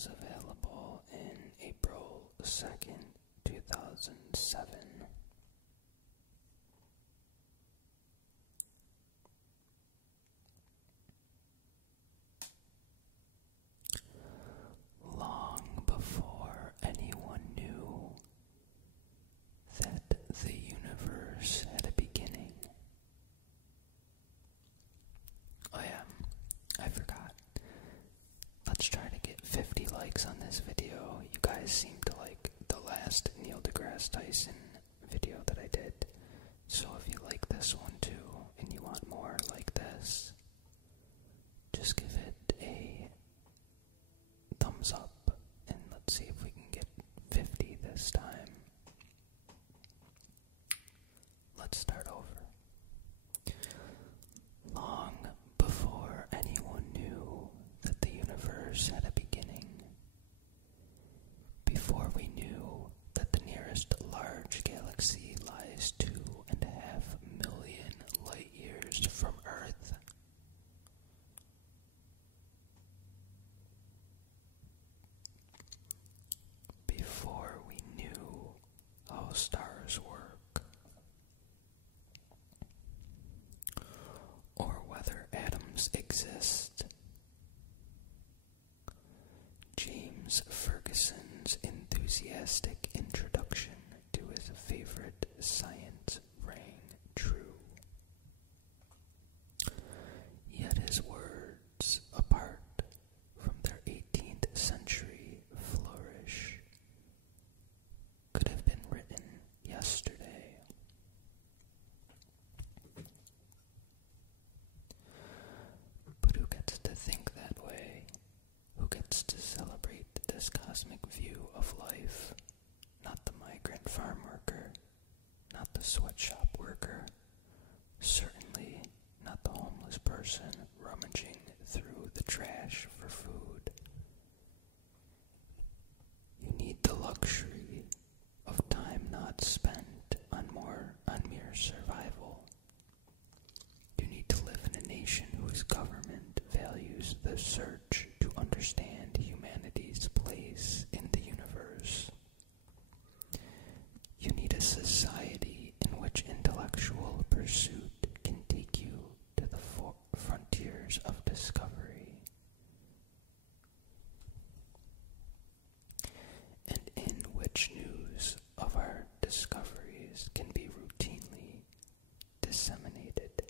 was available in April 2nd, 2007. Long before anyone knew that the universe had a beginning. Oh yeah, I forgot. Let's try to get 50 likes on this video. You guys seem to like the last Neil deGrasse Tyson video that I did. So if you like this one too, and you want more like this, just give it a thumbs up, and let's see if we can get 50 this time. Let's start over. Long before anyone knew that the universe had a beginning, before we knew that the nearest large galaxy lies 2.5 million light years from Earth, before we knew how stars work, or whether atoms exist, James Ferguson's enthusiastic introduction to his favorite science rang true. Yet his words, apart from their 18th-century flourish, could have been written yesterday. But who gets to think that way? Who gets to celebrate this cosmic view of life? Not the migrant farm worker, not the sweatshop worker, certainly not the homeless person rummaging through the trash for food. You need the luxury of time not spent on mere survival. You need to live in a nation whose government values the search to understand humanity's place in the universe. You need a society in which intellectual pursuit can take you to the frontiers of discovery, and in which news of our discoveries can be routinely disseminated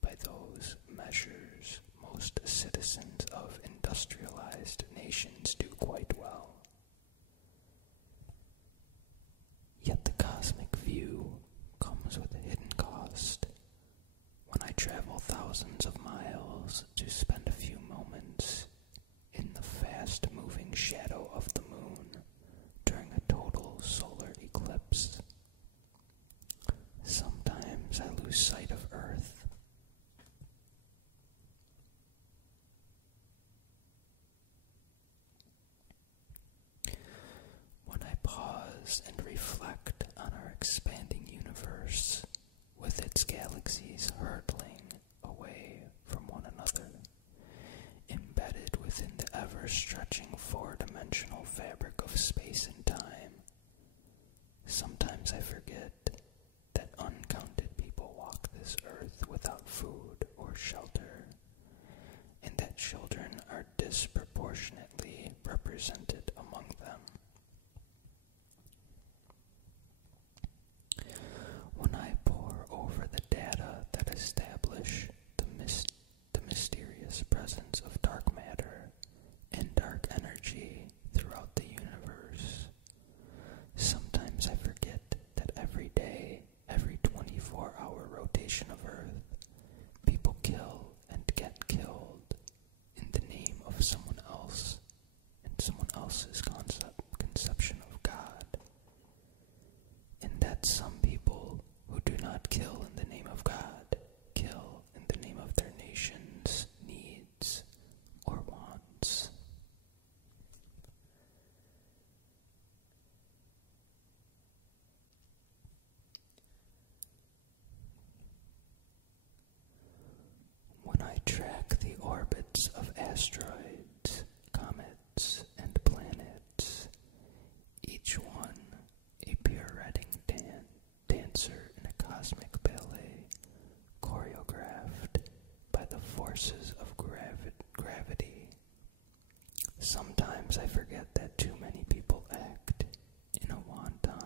by those measures most citizens of industrialized nations do quite well. Yet the cosmic view comes with a hidden cost. When I travel thousands of miles to spend a few moments in the fast-moving shadow of the moon during a total solar eclipse, sometimes I lose sight of Earth. When I pause and reflect on our expanding universe, with its galaxies hurtling away from one another, embedded within the ever-stretching four-dimensional fabric of space and time, sometimes I forget that uncounted people walk this earth without food or shelter, and that children are disproportionately represented among them. When I pore over the data that establish the mysterious presence of dark matter and dark energy throughout the universe, sometimes I forget that every day, every 24-hour rotation of Earth, people kill and get killed in the name of someone else and someone else's conception of God. And that some people who do not kill in the name of God kill in the name of their nation's needs or wants. When I track the orbits of asteroids, comets, and forces of gravity. Sometimes I forget that too many people act in wanton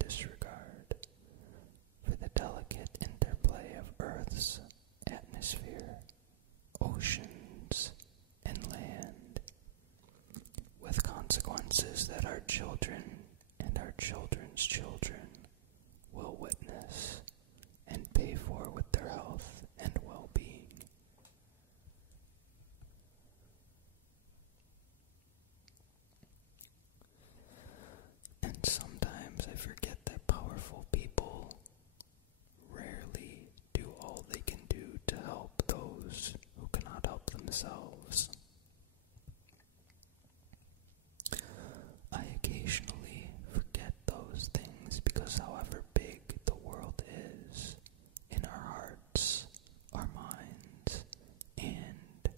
disregard for the delicate interplay of Earth's atmosphere, oceans, and land, with consequences that our children and our children's children will witness and pay for with their health and well-being. And sometimes I forget that powerful people rarely do all they can do to help those who cannot help themselves. I occasionally forget those things because however big the world is, in our hearts, our minds, and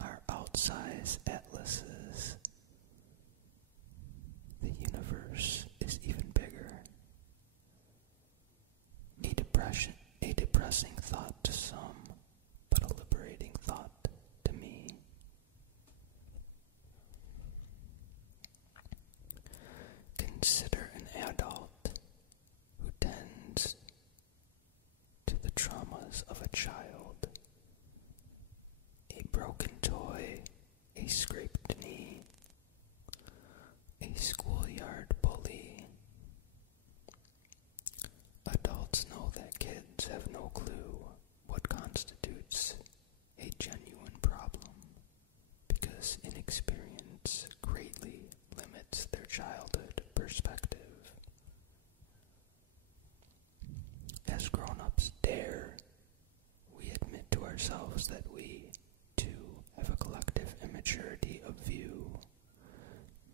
our outsized atlases, the universe is even bigger. A depressing thought to some, but a liberating thought to me. Consider an adult who tends to the traumas of a child. A broken toy, a scraped knee, a schoolyard bully. Adults know that kids have no clue what constitutes a genuine problem because inexperience greatly limits their childhood perspective. As grown-ups dare, we admit to ourselves that we, too, have a collective immaturity of view.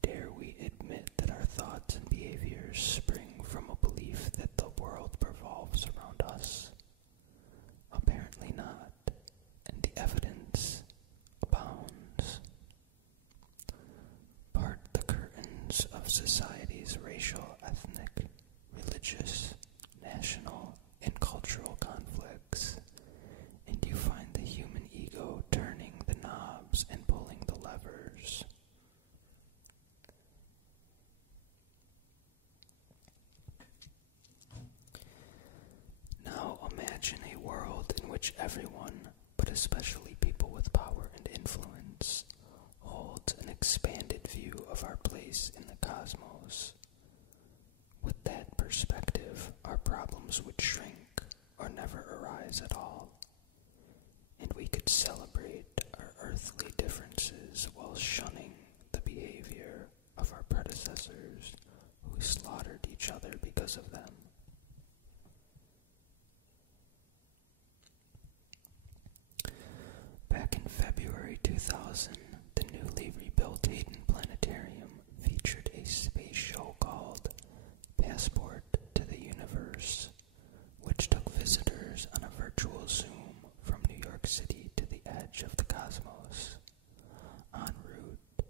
Dare we admit that our thoughts and behaviors spring from a belief that the world revolves around us? Apparently not, and the evidence abounds. Part the curtains of society's racial, ethnic, religious, national, and cultural conflicts, and you find the human ego turning the knobs and pulling the levers. Now imagine a world in which everyone, but especially people with power and influence, holds an expanded view of our place in the cosmos. With that perspective, our problems would shrink or never arise at all, and we could celebrate our earthly differences while shunning the behavior of our predecessors who slaughtered each other because of them. Back in February 2000, the newly rebuilt Hayden Planetarium featured a space show called Passport to the Universe, which took visitors on a virtual Zoom from New York City to the edge of the cosmos. En route,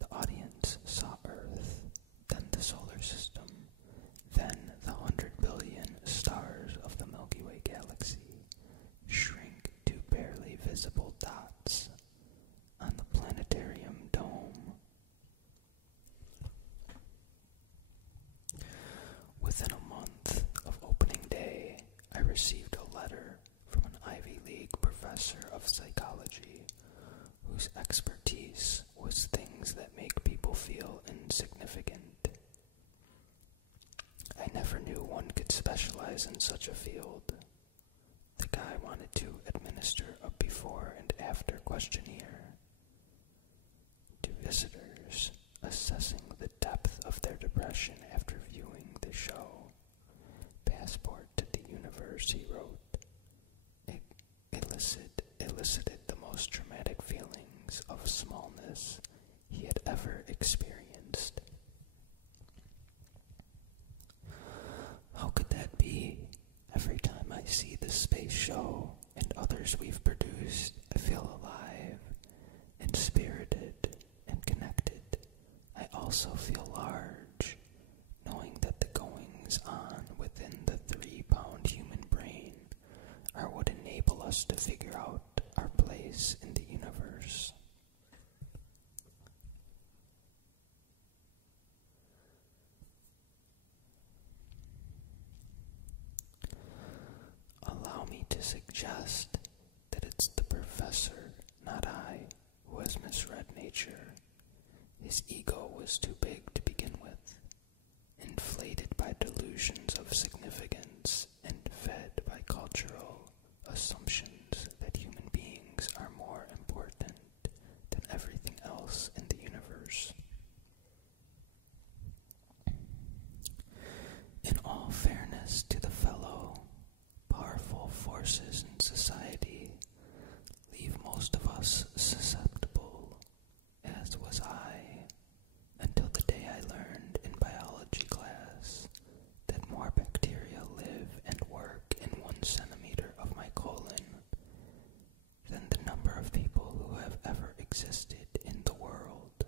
the audience saw Earth, then the solar system, then the 100 billion stars of the Milky Way galaxy shrink to barely visible dots on the planetarium dome. Within a month of opening day, I received a letter from an Ivy League professor of psychology whose expertise was things that make people feel insignificant. I never knew one could specialize in such a field. The guy wanted to administer a before and after questionnaire to visitors, assessing the depth of their depression after viewing the show. Passport to the Universe, he wrote, elicited the most traumatic feelings of smallness he had ever experienced. How could that be? Every time I see the space show and others we've produced, I feel alive and spirited and connected. I also feel large, knowing that the goings on within the 3-pound human brain are what enable us to figure out our place in the universe. Allow me to suggest that it's the professor, not I, who has misread nature. His ego was too big to begin with, inflated by delusions of significance and fed by cultural assumptions that human beings are more important than everything else in the universe. In all fairness to the fellow, powerful forces in society leave most of us susceptible, as was I, until the day I learned in biology class that more bacteria live and work in 1 centimeter of my colon than the number of people who have ever existed in the world.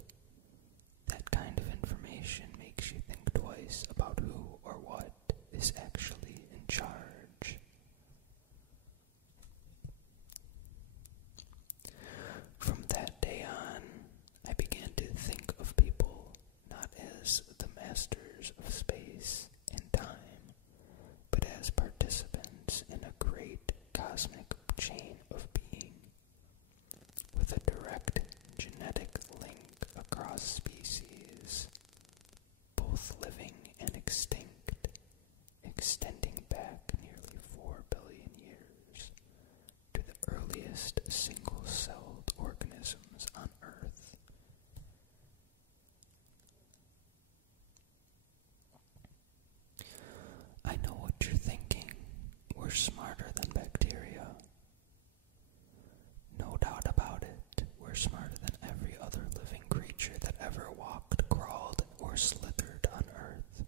That kind of information makes you think twice about who or what is actually in charge. From that day on, I began to think of people not as the masters of space and time, but as participants in a great cosmic chain of being, with a direct genetic link across species, both living and extinct, extending back nearly 4 billion years to the earliest single-celled organisms on Earth. I know what you're thinking. We're smarter than bacteria. No doubt about it. We're smarter than every other living creature that ever walked, crawled, or slithered on Earth.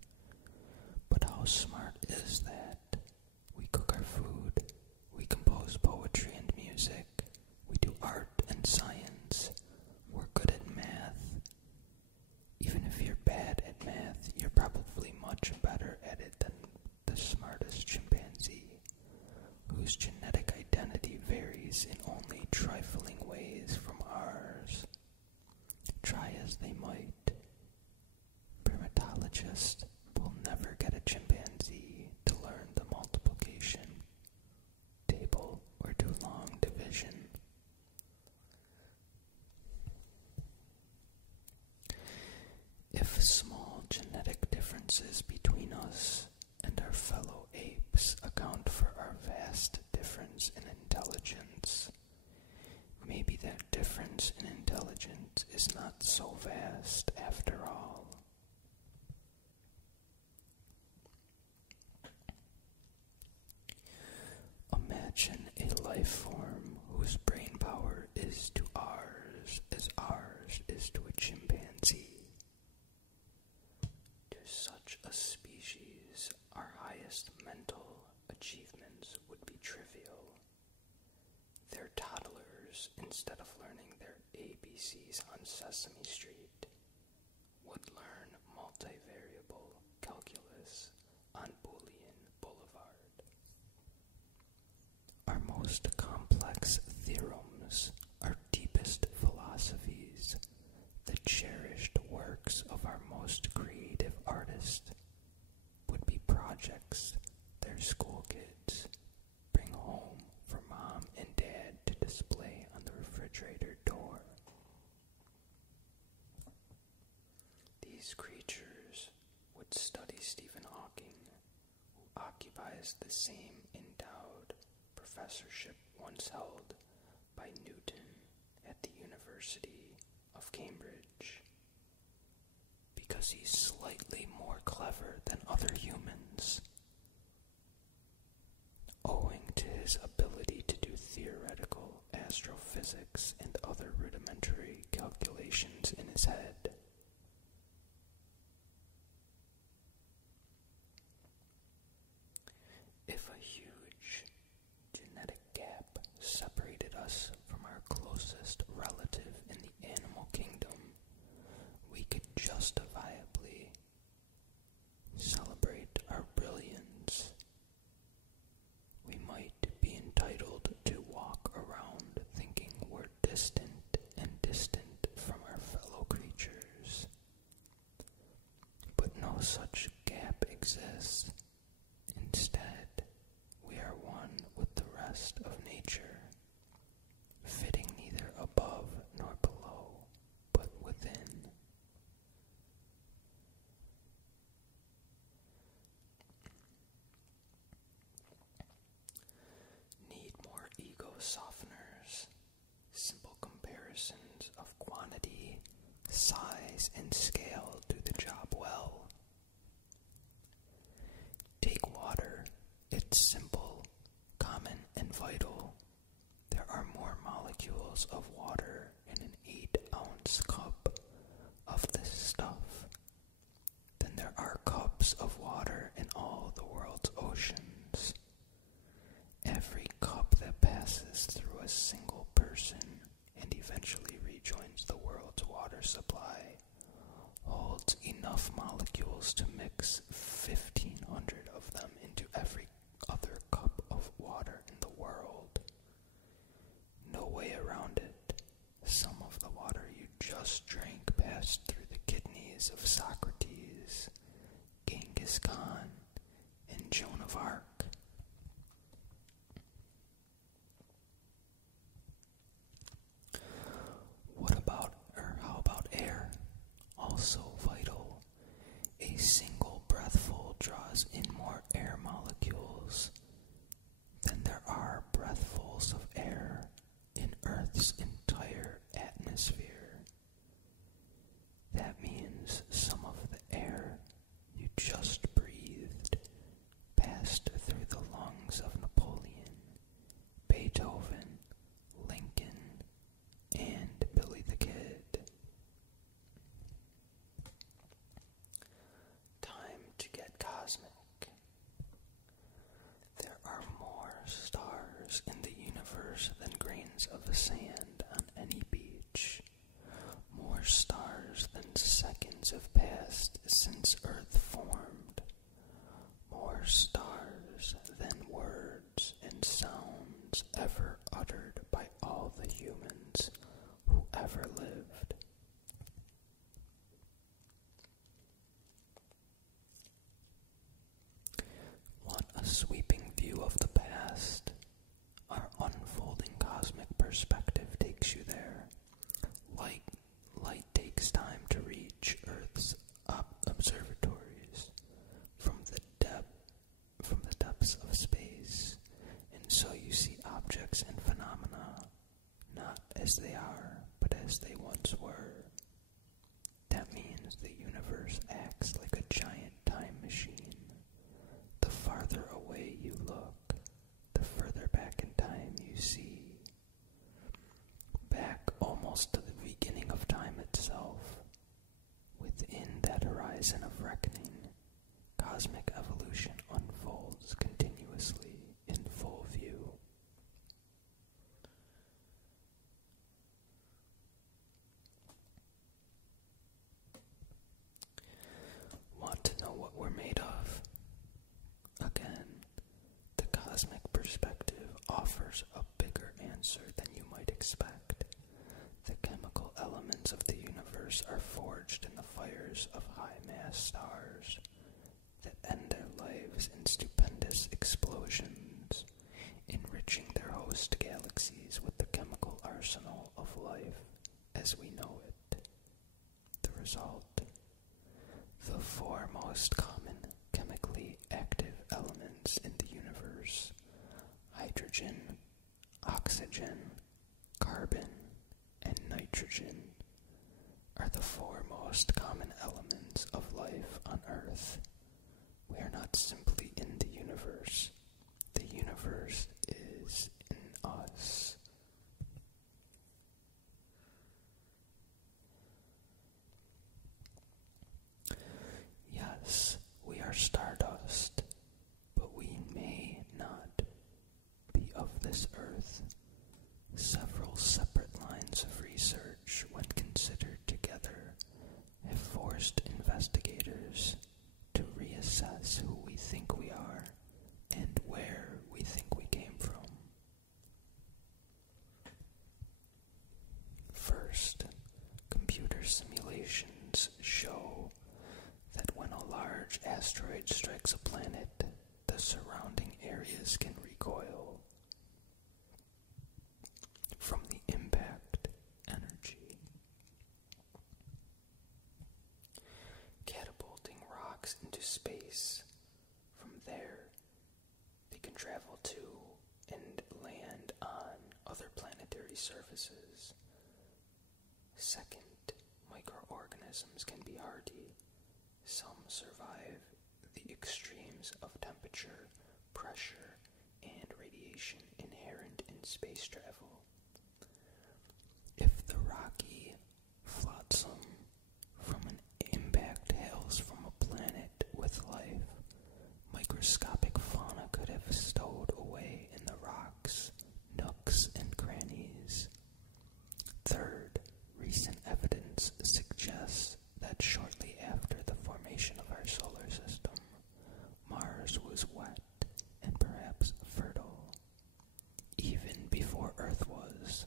But how smart is that? We cook our food. We compose poetry and music. We do art and science. We're good at math. Even if you're bad at math, you're probably much better at it than the smartest chimpanzee, whose genetic identity varies in only trifling ways from ours. Try as they might, primatologists will never get a chimpanzee to learn the multiplication table or do long division. If small genetic differences between us and our fellow apes account for our vast difference in intelligence, maybe that difference in intelligence is not so vast after all. Imagine a life form whose brain power is to ours as ours is to a chimpanzee. To such a species, our highest mental achievements would be trivial. Their toddlers, instead of learning their ABCs on Sesame Street, would learn multivariable calculus on Boolean Boulevard. Our most complex theorems, our deepest philosophies, the cherished works of our most creative artists, would be projects their school kids bring home for mom and dad to display on the refrigerator door. These creatures would study Stephen Hawking, who occupies the same endowed professorship once held by Newton at the University of Cambridge, because he's slightly more clever than other humans, owing to his ability to do theoretical astrophysics and other rudimentary calculations in his head. If a huge genetic gap separated us from our closest relative in the animal kingdom, we could justifiably celebrate our brilliance. We might be entitled to distant from our fellow creatures. But no such gap exists. Instead, we are one with the rest of nature, fitting neither above nor below, but within. Need more ego softeners. Simple comparisons of quantity, size, and scale do the job well. Take water. It's simple, common, and vital. There are more molecules of water in an 8-ounce cup of this stuff than there are cups of water in all the world's oceans. Every cup that passes through a single person and eventually rejoins the world's water supply holds enough molecules to mix 1,500 of them into every other cup of water in the world. No way around it. Some of the water you just drank passed through the kidneys of Socrates, Genghis Khan, and Joan of Arc. How about air? Also vital. A single breathful draws in more air molecules than there are breathfuls of air in Earth's entire atmosphere. That means some of the air you just breathed passed through the lungs of Napoleon, Beethoven, Lincoln, and Billy the Kid. Time to get cosmic. There are more stars in the universe than grains of sand on any beach. More stars than seconds have passed since Earth formed. More stars than words and sounds ever uttered by all the humans who ever lived. Want a sweeping view of the past? Our unfolding cosmic perspective takes you there. Light takes time to reach Earth's observatories from the depths of space, and so you see objects and phenomena not as they are, but as they once were. That means the universe acts like a giant time machine. The farther away you look, the further back in time you see. Back almost to the beginning of time itself. Within that horizon of reckoning, cosmic evolution unfolds continuously in full view. Want to know what we're made of? Again, the cosmic perspective offers a bigger answer than you might expect. The chemical elements of the universe are forged in the fires of high-mass stars that end their lives in stupendous explosions, enriching their host galaxies with the chemical arsenal of life as we know it. The result: the four most common chemically active elements in the universe: hydrogen, oxygen, carbon, and nitrogen are the four most common elements of life on Earth. We are not simply in the universe. The universe is in us. Yes, we are stardust, but we may not be of this earth. Several separate lines of research, when considered together, have forced investigators to reassess who we think we are and where we think we came asteroid strikes a planet, the surrounding areas can recoil from the impact energy, catapulting rocks into space. From there, they can travel to and land on other planetary surfaces. Second, microorganisms can be hardy. Some survive the extremes of temperature, pressure, and radiation inherent in space travel. If the rocky flotsam from an impact hails from a planet with life, microscopic fauna could have stowed away in the rocks, nooks, and crannies. Third, recent evidence suggests that shortly after the formation of our solar system, Mars was wet and perhaps fertile, even before Earth was.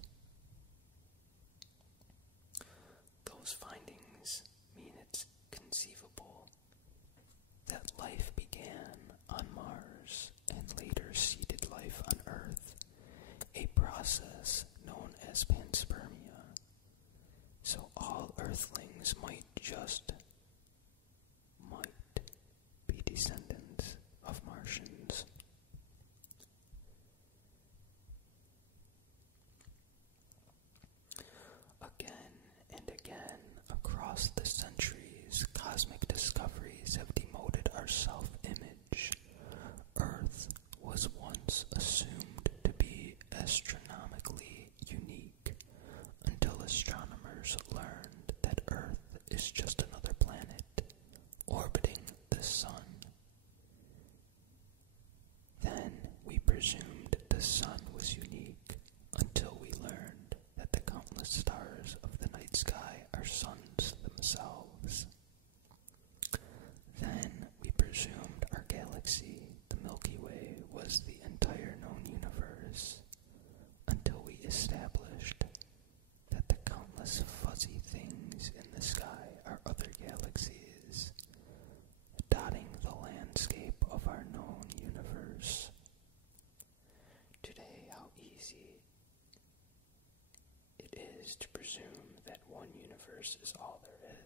Those findings mean it's conceivable that life began on Mars and later seeded life on Earth, a process known as panspermia. So all Earthlings might be descendants of Martians. Again and again, across the centuries, cosmic discoveries have demoted our self-image. Earth was once assumed to be astronomically unique until astronomers learned that Earth is just another planet orbiting the sun. Then we presumed the sun was unique until we learned that the countless stars of the night sky are suns themselves. Then we presumed our galaxy, the Milky Way, was the entire known universe until we established that the countless fuzzy things in the sky are other galaxies, dotting the landscape of our known universe. Today, how easy it is to presume that one universe is all there is.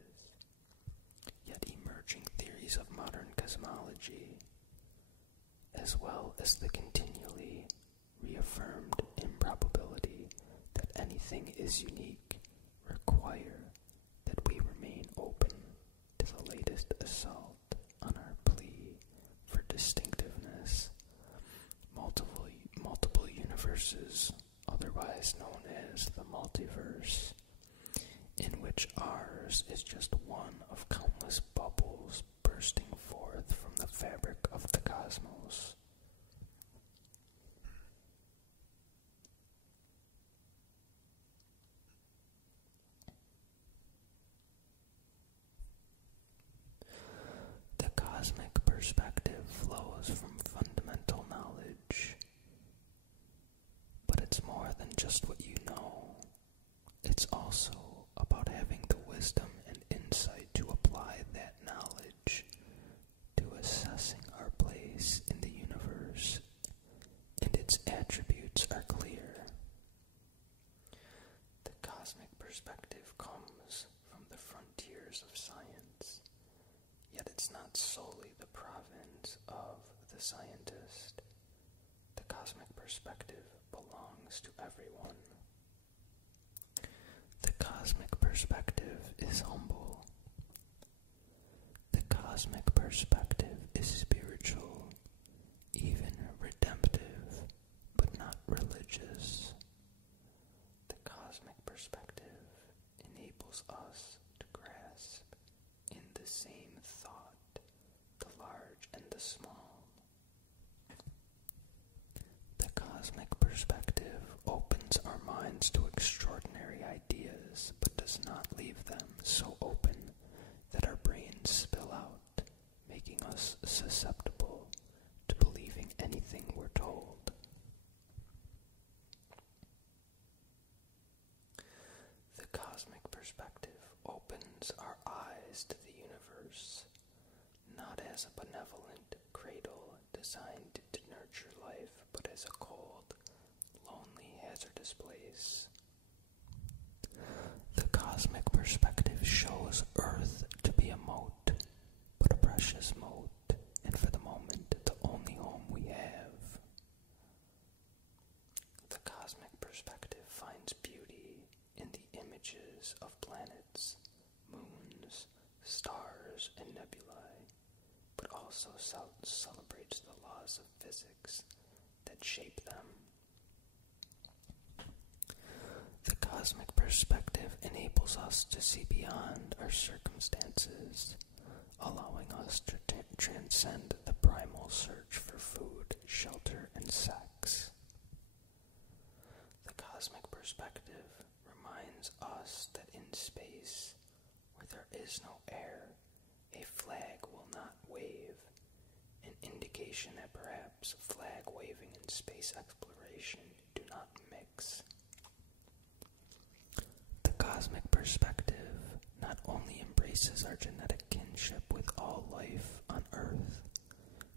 Yet emerging theories of modern cosmology, as well as the continually reaffirmed improbability that anything is unique, require that we remain open to the latest assault on our plea for distinctiveness. Multiple universes, otherwise known as the multiverse, in which ours is just one of countless bubbles bursting forth from the fabric of the cosmos. The cosmic perspective flows from fundamental knowledge, but it's more than just what you know. It's also about having the wisdom and insight to apply that knowledge to assessing our place in the universe, and its attributes are clear. The cosmic perspective comes from the frontiers of science, yet it's not solely the province of the scientist. The cosmic perspective belongs to everyone. The cosmic perspective is humble. The cosmic perspective is spiritual, even redemptive, but not religious. The cosmic perspective enables us to grasp in the same thought the large and the small. The cosmic perspective opens our minds to extraordinary ideas, but does not leave them so open that our brains spill out, making us susceptible to believing anything we're told. The cosmic perspective opens our eyes to the universe, not as a benevolent cradle designed to nurture life, but as a cold, lonely, hazardous place. The cosmic perspective shows Earth to be a moat, but a precious moat, and for the moment, the only home we have. The cosmic perspective finds beauty in the images of planets, moons, stars, and nebulae, but also celebrates the laws of physics that shape them. The cosmic perspective enables us to see beyond our circumstances, allowing us to transcend the primal search for food, shelter, and sex. The cosmic perspective reminds us that in space, where there is no air, a flag will not wave, an indication that perhaps flag waving and space exploration do not mix. The cosmic perspective not only embraces our genetic kinship with all life on Earth,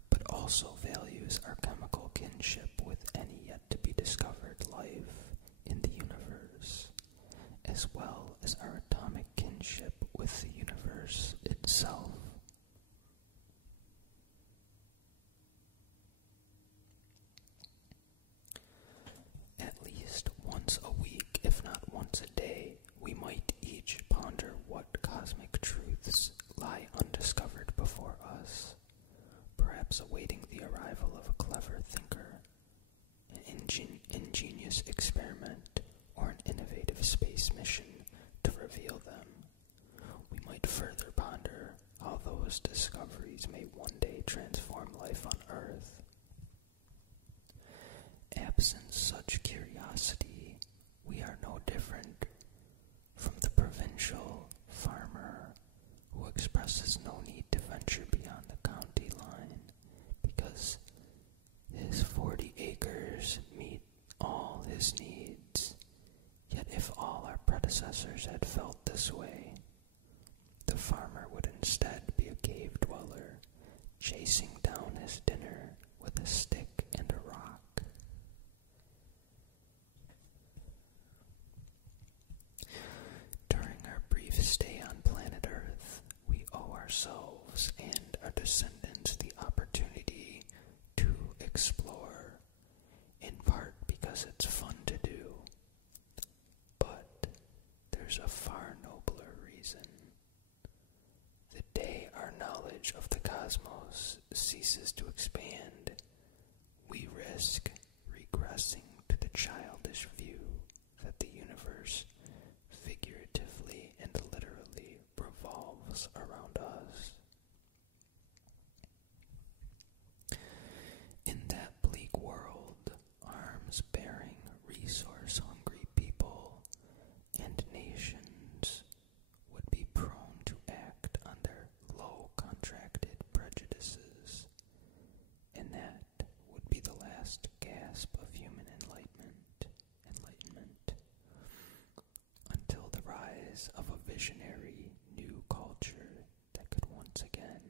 but also values our chemical kinship with any yet-to-be-discovered life in the universe, as well as our atomic kinship with the universe itself. At least once a week, if not once a day, we might each ponder what cosmic truths lie undiscovered before us, perhaps awaiting the arrival of a clever thinker, an ingenious experiment, or an innovative space mission to reveal them. We might further ponder how those discoveries may one day transform life on Earth. Absent such curiosity, we are no different from the provincial farmer who expresses no need to venture beyond the county line because his 40 acres meet all his needs. Yet if all our predecessors had felt this way, the farmer would instead be a cave dweller, chasing down his dinner with a stick and a rock. During our brief stay on planet Earth, we owe ourselves and our descendants the opportunity to explore, in part because it's fun to do, but there's a far nobler reason. The day our knowledge of the cosmos ceases to expand, we risk regressing to the childish view that the universe figuratively and literally revolves around us. In that bleak world, arms-bearing, resource-hungry people and nations would be prone to act on their low contracted prejudices, and that would be the last gasp of human enlightenment, until the rise of a visionary new culture that could once again